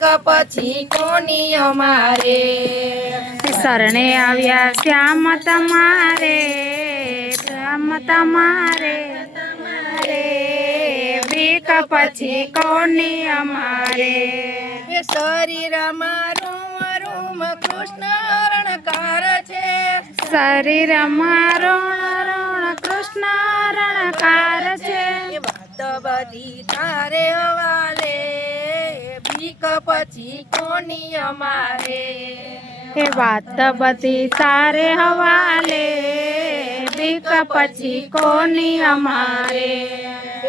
ભીખ પછી કોની અમારે શરણે આવ્યા શ્યામ તમારે શ્યામ તમારે ભીખ પછી કોની અમારે શરીરમાં રૂમ રૂમ કૃષ્ણ રણકાર છે શરીરમાં ઋણ ઋણ કૃષ્ણ રણકાર છે વાત બધી તારે હવાલે ભીખ પછી કોની અમારે એ વાત બધી તારે હવાલે ભીખ પછી કોની અમારે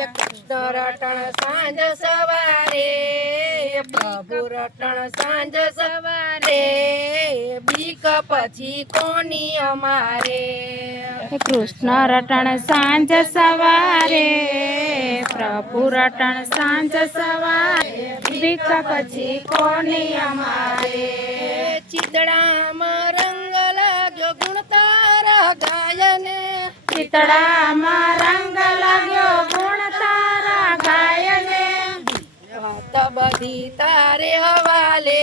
કૃષ્ણ રટણ સાંજ સવારે પ્રભુ રટણ સાંજ સવારે ભીખ પછી કોની અમારે કૃષ્ણ રટણ સાંજ સવારે પ્રભુ રટણ સાંજ સવારે ભીખ પછી કોની અમારે ચિતડામાં રંગ લાગ્યો ગુણ તારા ગાયને ચિતડામાં રંગ લાગ્યો ગુણ તારા ગાયને વાત બધી તારે હવાલે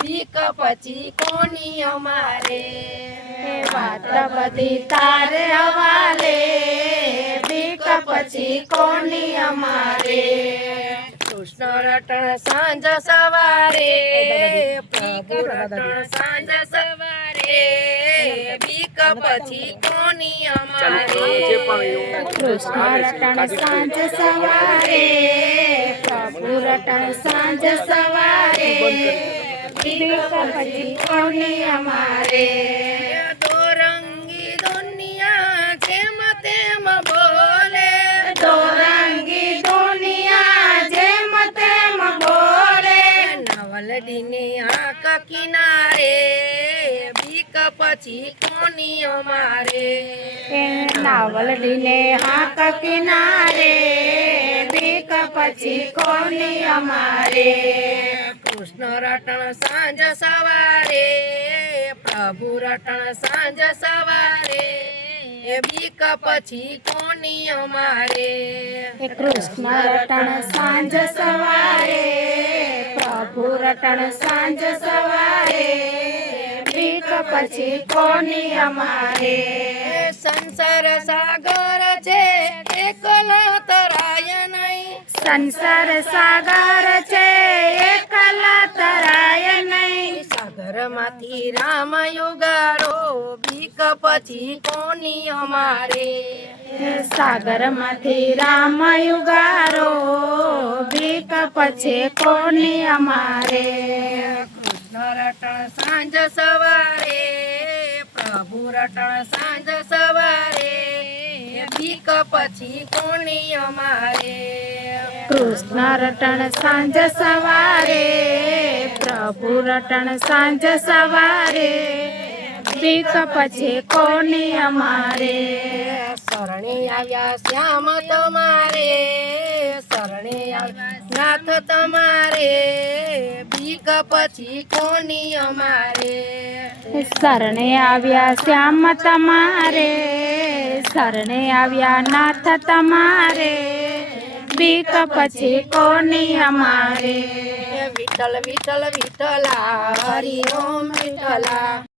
ભીખ પછી કોની અમારે વાત બધી તારે હવાલે ભીખ પછી કોની અમારે કૃષ્ણ રટણ સાંજ સવારે પ્રભુ રટણ સાંજ સવારે ભીખ પછી કોની અમારે કૃષ્ણ રટણ સાંજ સવારે પ્રભુ રટણ સાંજ સવારે ભીખ પછી કોની અમારે દોરંગી દુનિયા જેમ તેમ બોલે દોરંગી દુનિયા જેમ તેમ બોલે નવલડીની આંખ કિનારે ભીખ પછી કોની અમારે નાવલડીને હાક કિનારે ભીખ પછી કોની અમારે કૃષ્ણ રટણ સાંજ સવારે પ્રભુ રટણ સાંજ સવારે ભીખ પછી કોની અમારે કૃષ્ણ રટણ સાંજ સવારે પ્રભુ રટણ સાંજ સવારે ભીખ પછી કોની અમારે સંસાર સાગર છે એકલા તરાય નહીં સંસાર સાગર છે એકલા તરાય નહીં સાગરમાંથી રામ યુગારો ભીખ પછી કોની અમારે સાગરમાંથી રામ યુગારો ભીખ પછી કોની અમારે કૃષ્ણ રટણ સાંજ સવારે પ્રભુ રટણ સાંજ સવારે ભીખ પછી કોની અમારે કૃષ્ણ રટણ સાંજ સવારે પ્રભુ રટણ સાંજ સવારે ભીખ પછી કોની અમારે શરણે આવ્યા શ્યામ તમારે શરણે આવ્યા નાથ તમારે ભીખ પછી કોની અમારે શરણે આવ્યા શ્યામ તમારે શરણે આવ્યા નાથ તમારે ભીખ પછી કોની અમારે વિઠ્ઠલ વિઠ્ઠલ વિઠ્ઠલા હરિ ઓમ વિઠ્ઠલા